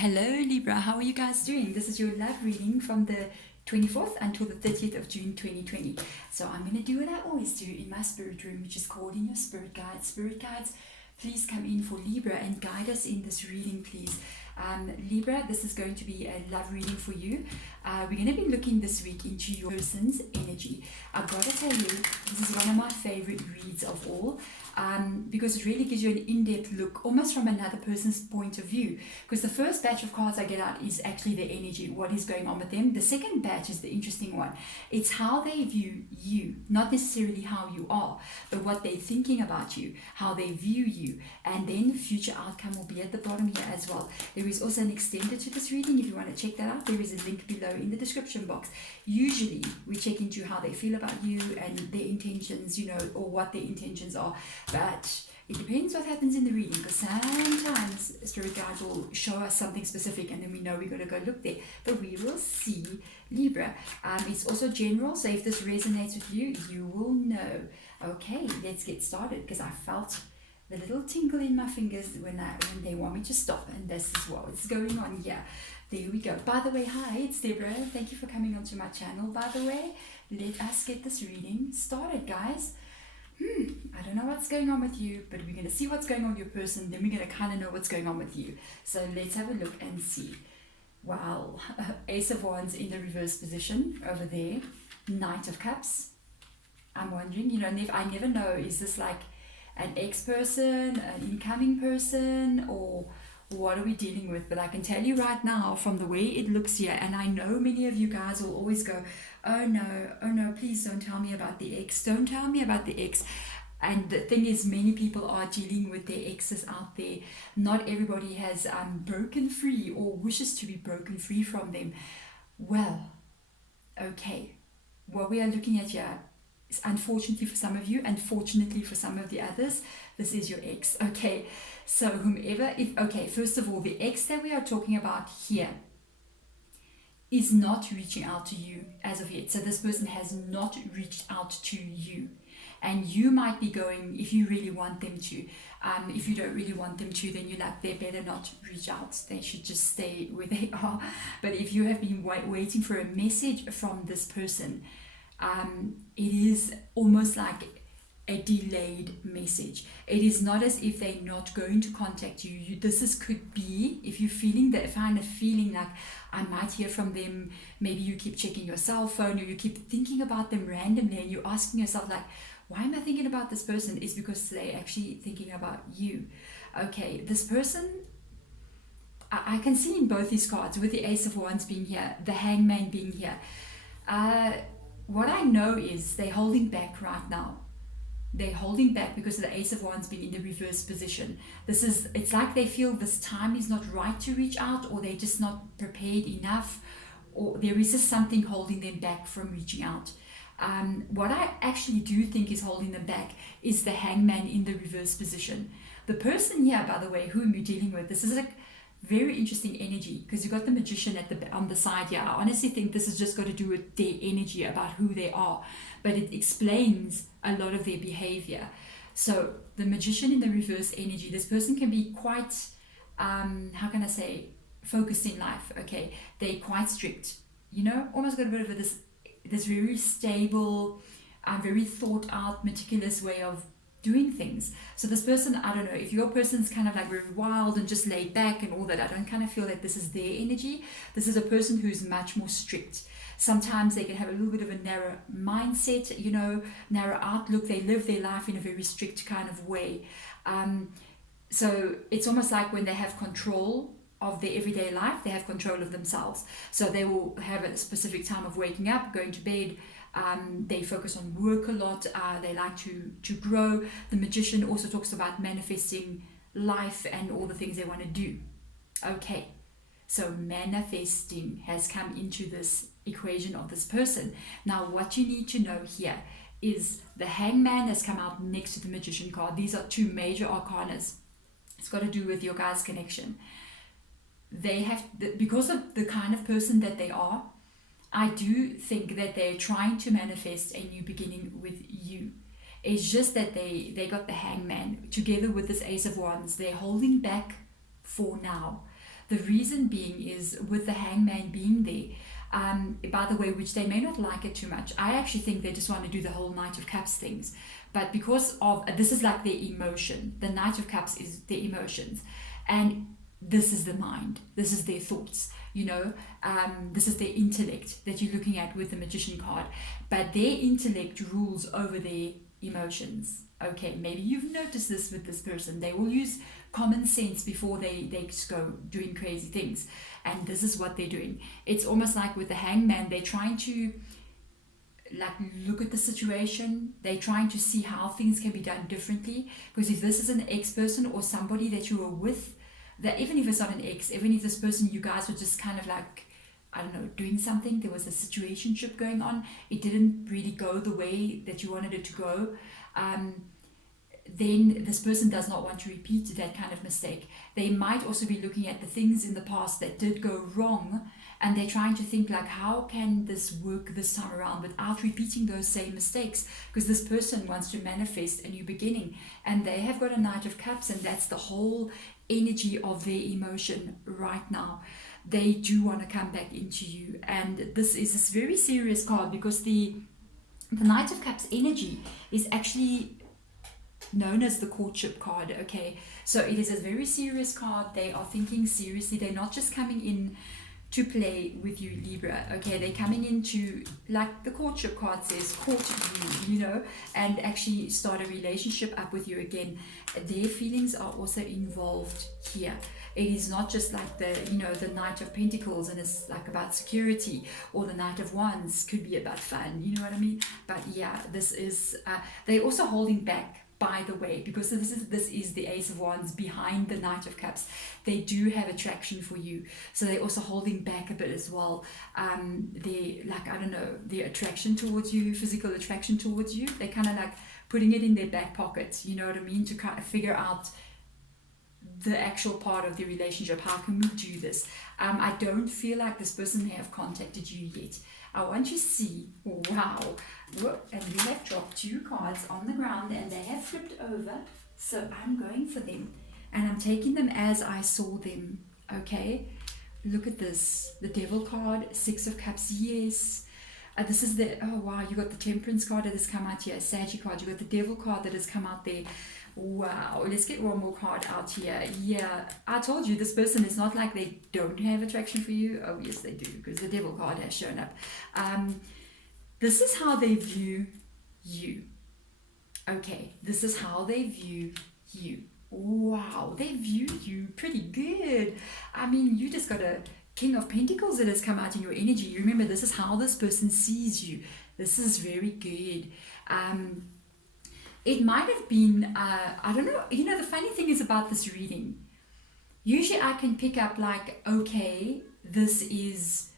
Hello Libra, how are you guys doing? This is your love reading from the 24th until the 30th of June 2020. So I'm going to do what I always do in my spirit room, which is called in your spirit guides. Spirit guides, please come in for Libra and guide us in this reading, please. Libra, this is going to be a love reading for you. We're going to be looking this week into your person's energy. I've got to tell you, this is one of my favorite reads of all. Because it really gives you an in-depth look, almost from another person's point of view. Because the first batch of cards I get out is actually the energy, what is going on with them. The second batch is the interesting one. It's how they view you, not necessarily how you are, but what they're thinking about you, how they view you, and then future outcome will be at the bottom here as well. There is also an extended to this reading. If you want to check that out, there is a link below in the description box. Usually we check into how they feel about you and their intentions, or what their intentions are. But it depends what happens in the reading, because sometimes spirit guides will show us something specific and then we know we've got to go look there. But we will see, Libra. It's also general, so if this resonates with you, you will know. Okay, let's get started, because I felt the little tingle in my fingers when they want me to stop, and this is what's going on here. There we go. By the way, hi, it's Deborah. Thank you for coming onto my channel. By the way, let us get this reading started, guys. I don't know what's going on with you, but we're going to see what's going on with your person, then we're going to kind of know what's going on with you. So let's have a look and see. Wow, Ace of Wands in the reverse position over there, Knight of Cups. I'm wondering, I never know, is this like an ex-person, an incoming person, or what are we dealing with? But I can tell you right now, from the way it looks here, and I know many of you guys will always go, oh no, please don't tell me about the ex, don't tell me about the ex. And the thing is, many people are dealing with their exes out there. Not everybody has broken free or wishes to be broken free from them. Well, okay, what we are looking at here is, unfortunately for some of you, and fortunately for some of the others, this is your ex. Okay, so first of all, the ex that we are talking about here is not reaching out to you as of yet. So this person has not reached out to you, and you might be going, if you really want them to. If you don't really want them to, then you're like, they better not reach out, they should just stay where they are. But if you have been waiting for a message from this person, it is almost like a delayed message. It is not as if they're not going to contact you. Could be, if you're feeling that kind of feeling like, I might hear from them, maybe you keep checking your cell phone, or you keep thinking about them randomly, and you're asking yourself like, why am I thinking about this person? Is because they're actually thinking about you. Okay, this person, I can see in both these cards, with the Ace of Wands being here, the Hangman being here, what I know is they're holding back right now. They're holding back because of the Ace of Wands being in the reverse position. It's like they feel this time is not right to reach out, or they're just not prepared enough, or there is just something holding them back from reaching out. What I actually do think is holding them back is the Hangman in the reverse position. The person here, by the way, whom you're dealing with, this is a very interesting energy, because you've got the Magician on the side here. I honestly think this has just got to do with their energy, about who they are, but it explains a lot of their behavior. So the Magician in the reverse energy, this person can be quite, focused in life. Okay, they're quite strict, almost got a bit of this very stable, very thought out, meticulous way of doing things. So this person, I don't know, if your person's kind of like very wild and just laid back and all that, I don't kind of feel that this is their energy. This is a person who's much more strict. Sometimes they can have a little bit of a narrow mindset, narrow outlook. They live their life in a very strict kind of way. So it's almost like when they have control of their everyday life, they have control of themselves. So they will have a specific time of waking up, going to bed. They focus on work a lot. They like to grow. The Magician also talks about manifesting life and all the things they want to do. Okay, so manifesting has come into this equation of this person. Now, what you need to know here is the Hangman has come out next to the Magician card. These are two major arcanas. It's got to do with your guys' connection. They have, because of the kind of person that they are, I do think that they're trying to manifest a new beginning with you. It's just that they got the Hangman together with this Ace of Wands. They're holding back for now. The reason being is with the hangman being there, by the way, which they may not like it too much. I actually think they just want to do the whole Knight of Cups things. But because of, this is like their emotion. The Knight of Cups is their emotions. And this is the mind. This is their thoughts, you know. This is their intellect that you're looking at with the Magician card. But their intellect rules over their emotions. Okay, maybe you've noticed this with this person. They will use common sense before they just go doing crazy things. And this is what they're doing. It's almost like with the hangman, they're trying to like look at the situation. They're trying to see how things can be done differently. Because if this is an ex-person or somebody that you were with, that even if it's not an ex, even if this person, you guys were just kind of like, I don't know, doing something, there was a situationship going on, it didn't really go the way that you wanted it to go, then this person does not want to repeat that kind of mistake. They might also be looking at the things in the past that did go wrong, and they're trying to think like, how can this work this time around without repeating those same mistakes? Because this person wants to manifest a new beginning, and they have got a Knight of Cups, and that's the whole energy of their emotion right now. They do want to come back into you, and this is this very serious card, because the Knight of Cups energy is actually known as the courtship card. Okay, so it is a very serious card. They are thinking seriously. They're not just coming in to play with you, Libra. Okay, they're coming into, like the courtship card says, court you, you know, and actually start a relationship up with you again. Their feelings are also involved here. It is not just like the, you know, the Knight of Pentacles and it's like about security, or the Knight of Wands could be about fun, you know what I mean? But yeah, this is, they're also holding back, by the way, because this is the Ace of Wands behind the Knight of Cups. They do have attraction for you, so they're also holding back a bit as well. They, like, I don't know, their attraction towards you, physical attraction towards you, they're kind of like putting it in their back pocket, you know what I mean, to kind of figure out the actual part of the relationship. How can we do this? I don't feel like this person have contacted you yet. I want you to see, wow, and we have dropped 2 cards on the ground and they have flipped over, so I'm going for them and I'm taking them as I saw them. Okay, look at this, the Devil card, 6 of Cups, yes. This is the, oh wow, you got the Temperance card that has come out here, Saggy card, you got the Devil card that has come out there. Wow, let's get one more card out here. Yeah, I told you this person is not like they don't have attraction for you. Oh yes, they do, because the Devil card has shown up. This is how they view you. Okay, this is how they view you. Wow, they view you pretty good. I mean, you just got a King of Pentacles that has come out in your energy. You remember, this is how this person sees you. This is very good. It might have been, I don't know, you know, the funny thing is about this reading, usually I can pick up like, okay, this is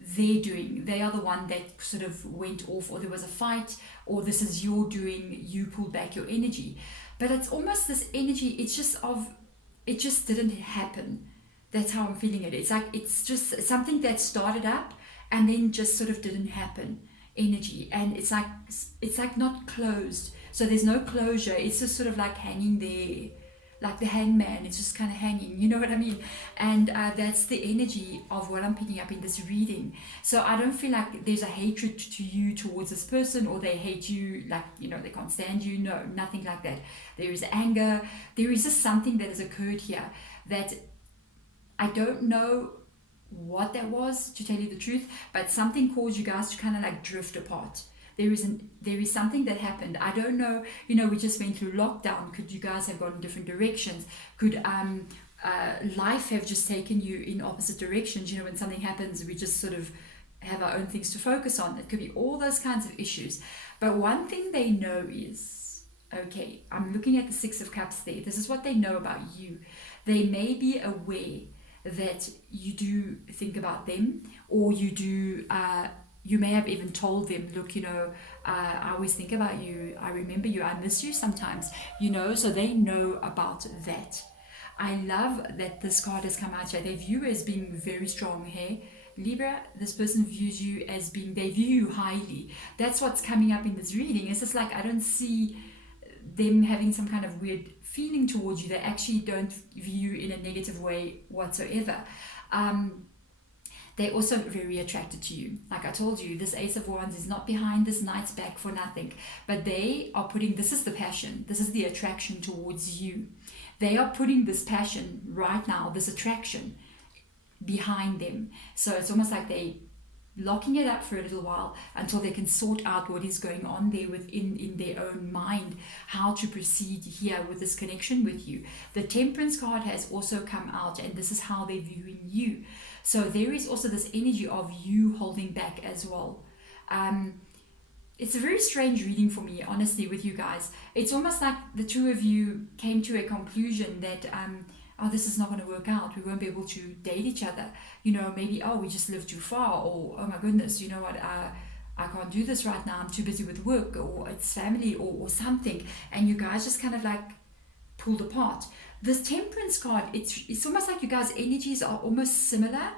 their doing. They are the one that sort of went off, or there was a fight, or this is your doing, you pulled back your energy. But it's almost this energy, it's just of, it just didn't happen. That's how I'm feeling it. It's like, it's just something that started up and then just sort of didn't happen energy. And it's like not closed. So there's no closure. It's just sort of like hanging there, like the hangman. It's just kind of hanging, you know what I mean? And that's the energy of what I'm picking up in this reading. So I don't feel like there's a hatred to you towards this person, or they hate you, like, you know, they can't stand you. No, nothing like that. There is anger. There is just something that has occurred here that I don't know what that was, to tell you the truth, but something caused you guys to kind of like drift apart. There is something that happened. I don't know, you know, we just went through lockdown. Could you guys have gone in different directions? Could life have just taken you in opposite directions? You know, when something happens, we just sort of have our own things to focus on. It could be all those kinds of issues. But one thing they know is, okay, I'm looking at the 6 of Cups there. This is what they know about you. They may be aware that you do think about them, or you do, you may have even told them, look, you know, I always think about you, I remember you, I miss you sometimes, you know, so they know about that. I love that this card has come out here. They view you as being very strong, hey? Libra, this person views you as being, they view you highly. That's what's coming up in this reading. It's just like, I don't see them having some kind of weird feeling towards you. They actually don't view you in a negative way whatsoever. They're also very attracted to you. Like I told you, this Ace of Wands is not behind this Knight's back for nothing. But they are putting, this is the passion, this is the attraction towards you. They are putting this passion right now, this attraction, behind them. So it's almost like they locking it up for a little while until they can sort out what is going on there within in their own mind, how to proceed here with this connection with you. The Temperance card has also come out, and this is how they're viewing you. So there is also this energy of you holding back as well. It's a very strange reading for me, honestly, with you guys. It's almost like the two of you came to a conclusion that oh, this is not going to work out. We won't be able to date each other. You know, maybe, oh, we just live too far, or oh my goodness, you know what, I can't do this right now. I'm too busy with work, or it's family, or something. And you guys just kind of like pulled apart. This Temperance card, it's almost like you guys' energies are almost similar,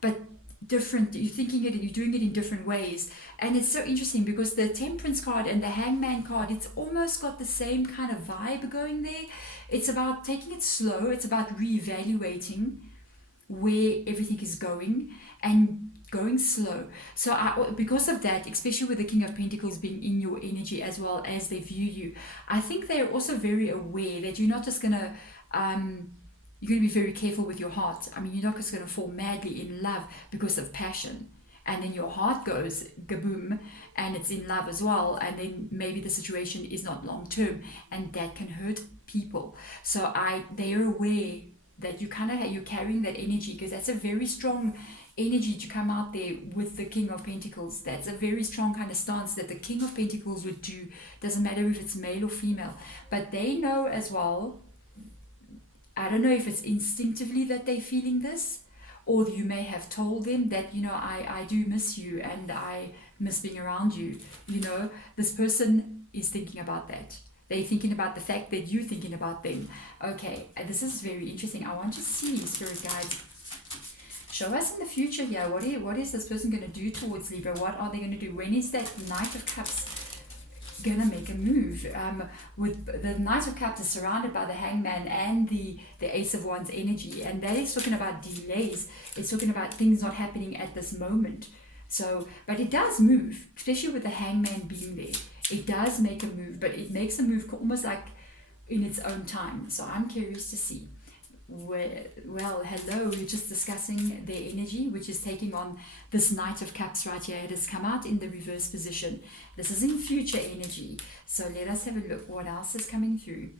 but different. You're thinking it and you're doing it in different ways. And it's so interesting because the Temperance card and the Hangman card, it's almost got the same kind of vibe going there. It's about taking it slow. It's about reevaluating where everything is going and going slow. So because of that, especially with the King of Pentacles being in your energy as well as they view you, I think they're also very aware that you're not just going to you're going to be very careful with your heart. I mean, you're not just going to fall madly in love because of passion, and then your heart goes kaboom and it's in love as well, and then maybe the situation is not long term, and that can hurt people. So they're aware that you're carrying that energy, because that's a very strong energy to come out there with the King of Pentacles. That's a very strong kind of stance that the King of Pentacles would do. Doesn't matter if it's male or female, but they know as well. I don't know if it's instinctively that they're feeling this, or you may have told them that, you know, I do miss you and I miss being around you. You know, this person is thinking about that. They're thinking about the fact that you're thinking about them. Okay, this is very interesting. I want to see, Spirit Guides, show us in the future here. What is this person going to do towards Libra? What are they going to do? When is that Knight of Cups gonna make a move? With the Knight of Cups is surrounded by the Hangman and the Ace of Wands energy, and that is talking about delays. It's talking about things not happening at this moment. So, but it does move, especially with the Hangman being there. It does make a move, but it makes a move almost like in its own time. So I'm curious to see. Well, hello, we're just discussing their energy, which is taking on this Knight of Cups right here. It has come out in the reverse position. This is in future energy. So let us have a look. What else is coming through?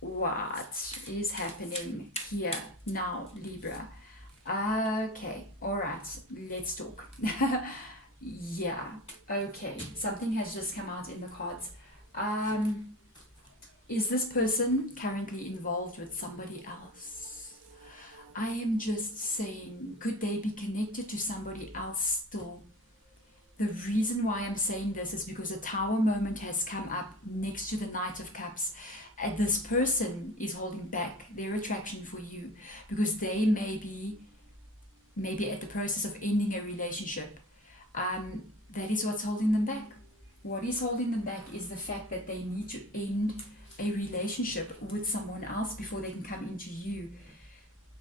What is happening here now, Libra? Okay, all right, let's talk. Yeah, okay, something has just come out in the cards. Is this person currently involved with somebody else? I am just saying, could they be connected to somebody else still? The reason why I'm saying this is because a Tower moment has come up next to the Knight of Cups. And this person is holding back their attraction for you because they may be at the process of ending a relationship. That is what's holding them back. What is holding them back is the fact that they need to end a relationship with someone else before they can come into you.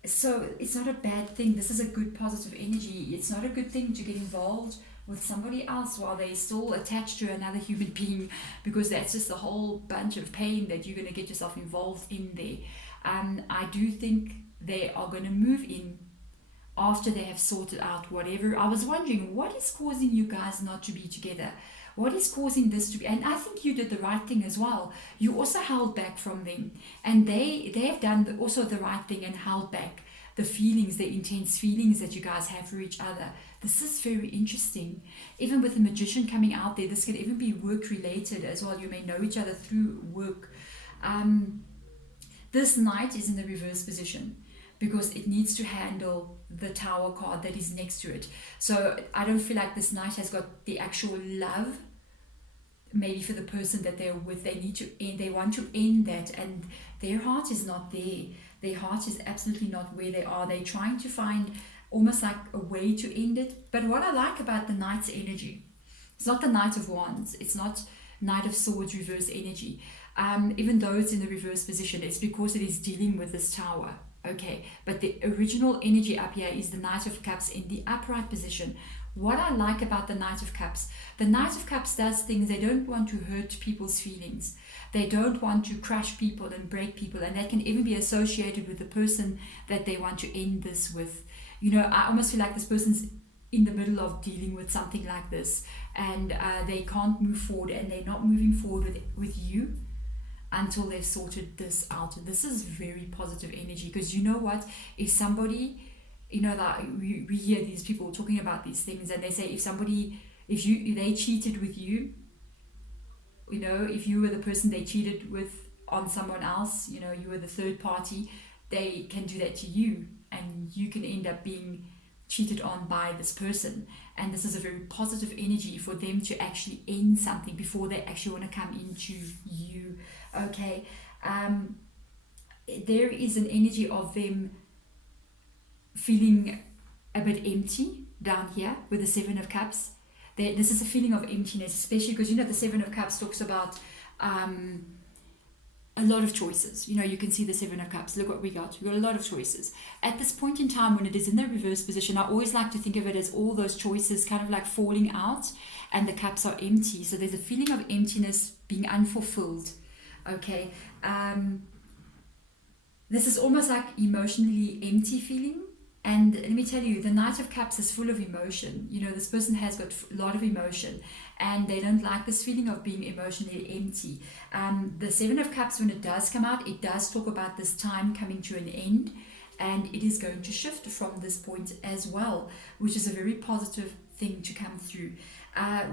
So it's not a bad thing. This is a good positive energy. It's not a good thing to get involved with somebody else while they're still attached to another human being, because that's just a whole bunch of pain that you're going to get yourself involved in there. I do think they are going to move in after they have sorted out whatever. I was wondering, what is causing you guys not to be together? What is causing this to be? And I think you did the right thing as well. You also held back from them, and they have done also the right thing and held back the feelings, the intense feelings that you guys have for each other. This is very interesting. Even with the Magician coming out there, this can even be work related as well. You may know each other through work. This Knight is in the reverse position because it needs to handle the Tower card that is next to it. So I don't feel like this Knight has got the actual love maybe for the person that they're with. They need to end, they want to end that, and their heart is not there. Their heart is absolutely not where they are. They're trying to find almost like a way to end it. But what I like about the Knight's energy, it's not the Knight of Wands, it's not Knight of Swords reverse energy. even though it's in the reverse position, it's because it is dealing with this Tower. Okay, but the original energy up here is the Knight of Cups in the upright position. What I like about the Knight of Cups, the Knight of Cups does things, they don't want to hurt people's feelings. They don't want to crush people and break people, and that can even be associated with the person that they want to end this with. You know, I almost feel like this person's in the middle of dealing with something like this, and they can't move forward, and they're not moving forward with you until they've sorted this out. This is very positive energy, because you know what, if somebody, you know, that we hear these people talking about these things, and they say if they cheated with you, you know, if you were the person they cheated with on someone else, you know, you were the third party, they can do that to you, and you can end up being cheated on by this person. And this is a very positive energy for them to actually end something before they actually want to come into you. Okay, there is an energy of them feeling a bit empty down here with the Seven of Cups. This is a feeling of emptiness, especially because, you know, the Seven of Cups talks about a lot of choices. You know, you can see the Seven of Cups. Look what we got. We got a lot of choices. At this point in time, when it is in the reverse position, I always like to think of it as all those choices kind of like falling out, and the cups are empty. So there's a feeling of emptiness, being unfulfilled. Okay. This is almost like emotionally empty feeling. And let me tell you, the Knight of Cups is full of emotion. You know, this person has got a lot of emotion, and they don't like this feeling of being emotionally empty. The Seven of Cups, when it does come out, it does talk about this time coming to an end, and it is going to shift from this point as well, which is a very positive thing to come through.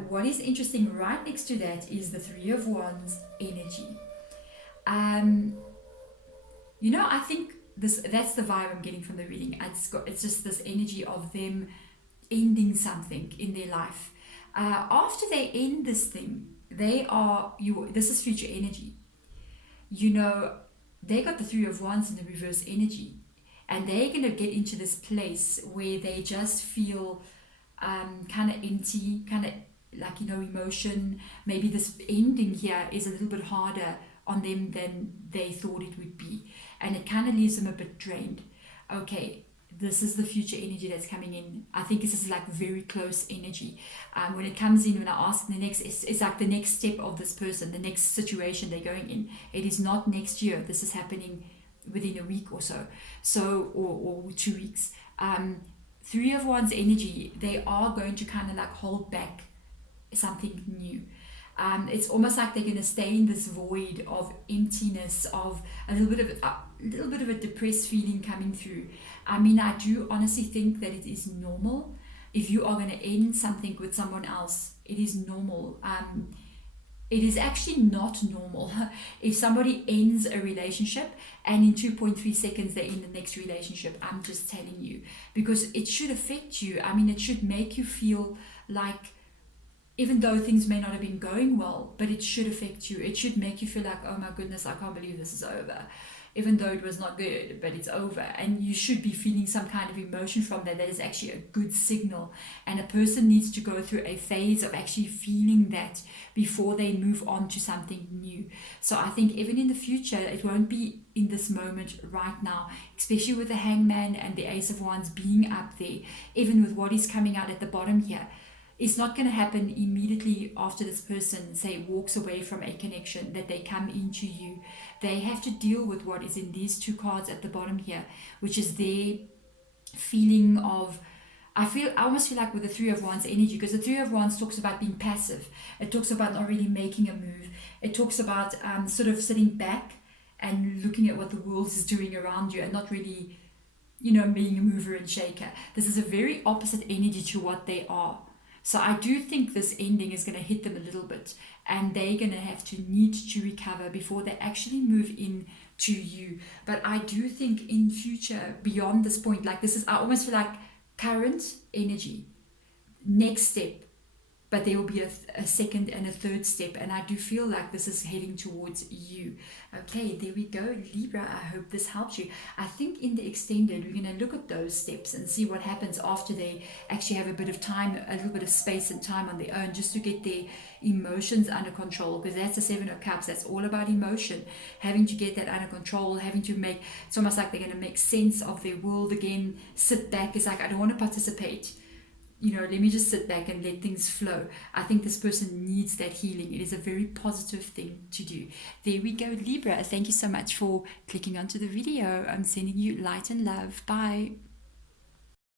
What is interesting right next to that is the Three of Wands energy. You know, I think that's the vibe I'm getting from the reading. It's just this energy of them ending something in their life. After they end this thing, this is future energy. You know, they got the Three of Wands in the reverse energy, and they're going to get into this place where they just feel kind of empty, kind of like, you know, emotion. Maybe this ending here is a little bit harder on them than they thought it would be, and it kind of leaves them a bit drained. Okay, this is the future energy that's coming in. I think this is like very close energy. When it comes in, when I ask the next, it's like the next step of this person, the next situation they're going in. It is not next year. This is happening within a week or so, or 2 weeks. Three of Wands energy, they are going to kind of like hold back something new. It's almost like they're going to stay in this void of emptiness, of a little bit of a depressed feeling coming through. I mean, I do honestly think that it is normal. If you are going to end something with someone else, it is normal. It is actually not normal if somebody ends a relationship and in 2.3 seconds they're in the next relationship. I'm just telling you, because it should affect you. I mean, it should make you feel like, even though things may not have been going well, but it should affect you. It should make you feel like, oh my goodness, I can't believe this is over. Even though it was not good, but it's over. And you should be feeling some kind of emotion from that. That is actually a good signal. And a person needs to go through a phase of actually feeling that before they move on to something new. So I think even in the future, it won't be in this moment right now, especially with the Hangman and the Ace of Wands being up there, even with what is coming out at the bottom here. It's not going to happen immediately after this person, say, walks away from a connection, that they come into you. They have to deal with what is in these two cards at the bottom here, which is their feeling of, I almost feel like with the Three of Wands energy, because the Three of Wands talks about being passive. It talks about not really making a move. It talks about sort of sitting back and looking at what the world is doing around you and not really, you know, being a mover and shaker. This is a very opposite energy to what they are. So I do think this ending is going to hit them a little bit, and they're going to need to recover before they actually move in to you. But I do think in future, beyond this point, like this is, I almost feel like current energy, next step, but there will be a second and a third step, and I do feel like this is heading towards you. Okay, there we go, Libra. I hope this helps you. I think in the extended, we're going to look at those steps and see what happens after they actually have a bit of time, a little bit of space and time on their own, just to get their emotions under control, because that's the Seven of Cups. That's all about emotion, having to get that under control, having to make, it's almost like they're going to make sense of their world again, sit back. It's like, I don't want to participate, let me just sit back and let things flow. I think this person needs that healing. It is a very positive thing to do. There we go, Libra. Thank you so much for clicking onto the video. I'm sending you light and love. Bye.